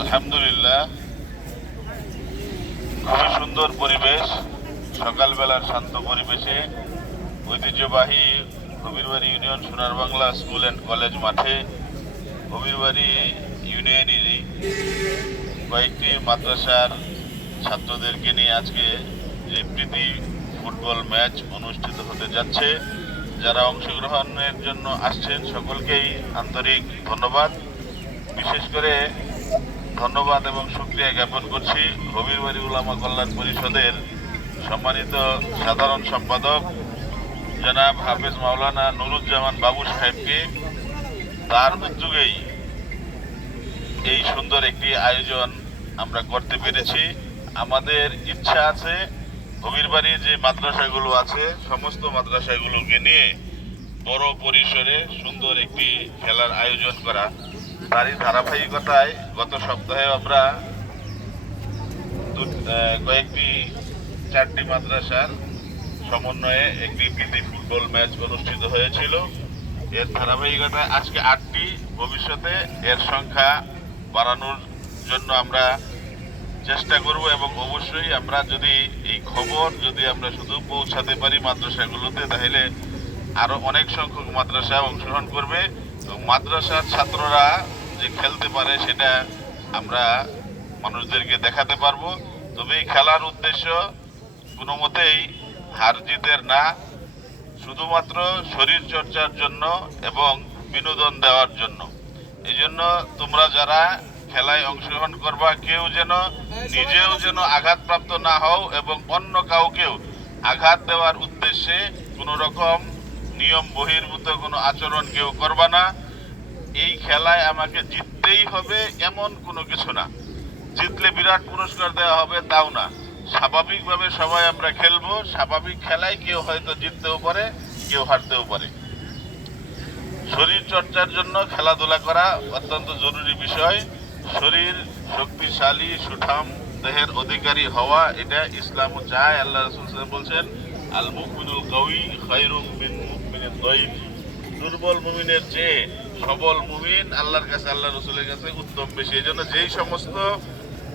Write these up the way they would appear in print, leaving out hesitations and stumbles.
আলহামদুলিল্লাহ, খুবই সুন্দর পরিবেশ। সকালবেলার শান্ত পরিবেশে ঐতিহ্যবাহী হবিরবাড়ি ইউনিয়ন সোনার বাংলা স্কুল অ্যান্ড কলেজ মাঠে হবিরবাড়ি ইউনিয়নেরই কয়েকটি মাদ্রাসার ছাত্রদেরকে নিয়ে আজকে যে প্রীতি ফুটবল ম্যাচ অনুষ্ঠিত হতে যাচ্ছে। যারা অংশগ্রহণের জন্য আসছেন সকলকেই আন্তরিক ধন্যবাদ। বিশেষ করে ধন্যবাদ এবং শুকরিয়া জ্ঞাপন করছি হবিরবাড়ি উলামা কল্যাণ পরিষদের সম্মানিত সাধারণ সম্পাদক জনাব হাফেজ মাওলানা নুরুজ্জামান বাবু সাহেবকে। তার উদ্যোগেই এই সুন্দর একটি আয়োজন আমরা করতে পেরেছি। আমাদের ইচ্ছা আছে হবিরবাড়ির যে মাদ্রাসাগুলো আছে সমস্ত মাদ্রাসাগুলোকে নিয়ে বড় পরিসরে সুন্দর একটি খেলার আয়োজন করা। তারই ধারাবাহিকতায় গত সপ্তাহে আমরা চারটি মাদ্রাসার সমন্বয়ে একটি প্রীতি ফুটবল ম্যাচ অনুষ্ঠিত হয়েছিল। এর ধারাবাহিকতায় আজকে 8টি, ভবিষ্যতে এর সংখ্যা বাড়ানোর জন্য আমরা চেষ্টা করব এবং অবশ্যই আমরা যদি এই খবর আমরা শুধু পৌঁছাতে পারি মাদ্রাসাগুলোতে, তাহলে আরো অনেক সংখ্যক মাদ্রাসা অংশগ্রহণ করবে এবং মাদ্রাসার ছাত্ররা যে খেলতে পারে সেটা আমরা মানুষদেরকে দেখাতে পারবো। তবে এই খেলার উদ্দেশ্য কোনো মতেই হার জিতের না, শুধুমাত্র শরীর চর্চার জন্য এবং বিনোদন দেওয়ার জন্য। এই জন্য তোমরা যারা খেলায় অংশগ্রহণ করবা নিজেও যেন আঘাতপ্রাপ্ত না হও এবং অন্য কাউকেও আঘাত দেওয়ার উদ্দেশ্যে কোনো রকম নিয়ম বহির্ভূত কোনো আচরণ কেউ করবা না। এই খেলায় আমাকে জিততেই হবে এমন কোনো কিছু না, জিতলে বিরাট পুরস্কার দেওয়া হবে তাও না। স্বাভাবিকভাবে সবাই আমরা খেলবো, স্বাভাবিক খেলায় কেউ হয়তো জিততেও পারে, কেউ হারতেও পারে। শরীর চর্চার জন্য খেলাধুলা করা অত্যন্ত জরুরি বিষয়। শরীর শক্তিশালী সুঠাম দেহের অধিকারী হওয়া এটা ইসলামও চায়। আল্লাহ রাসূল বলছেন, আল মুমিনুল কাউই খায়রুম মিন মুমিনিদ দাঈফ। দুর্বল মুমিনের চেয়ে সবল মুমিন আল্লাহর কাছে, আল্লাহ রাসূলের কাছে উত্তম বেশি। এই জন্য যেই সমস্ত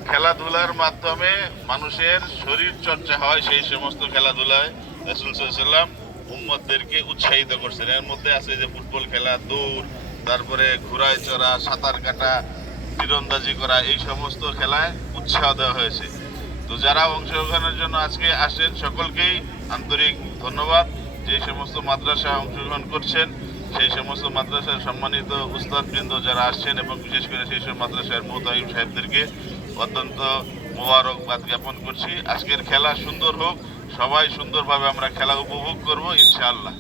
খেলাধুলার মাধ্যমে মানুষের শরীর চর্চা হয় সেই সমস্ত খেলাধুলায় রাসূল সাল্লাল্লাহু আলাইহি ওয়াসাল্লাম উম্মতদেরকে উৎসাহিত করছেন। এর মধ্যে আছে যে ফুটবল খেলা, দৌড়, তারপরে ঘোড়ায় চড়া, সাঁতার কাটা, তীরন্দাজি করা, এই সমস্ত খেলায় উৎসাহ দেওয়া হয়েছে। তো যারা অংশগ্রহণের জন্য আজকে আসেন সকলকেই আন্তরিক ধন্যবাদ। যে সমস্ত মাদ্রাসা অংশগ্রহণ করছেন সেই সমস্ত মাদ্রাসার সম্মানিত উস্তাদবৃন্দ যারা আসছেন এবং বিশেষ করে সেই সব মাদ্রাসার মুহতামিম সাহেবদেরকে অত্যন্ত মোবারকবাদ জ্ঞাপন করছি। আজকের খেলা সুন্দর হোক, সবাই সুন্দরভাবে আমরা খেলা উপভোগ করব ইনশাআল্লাহ।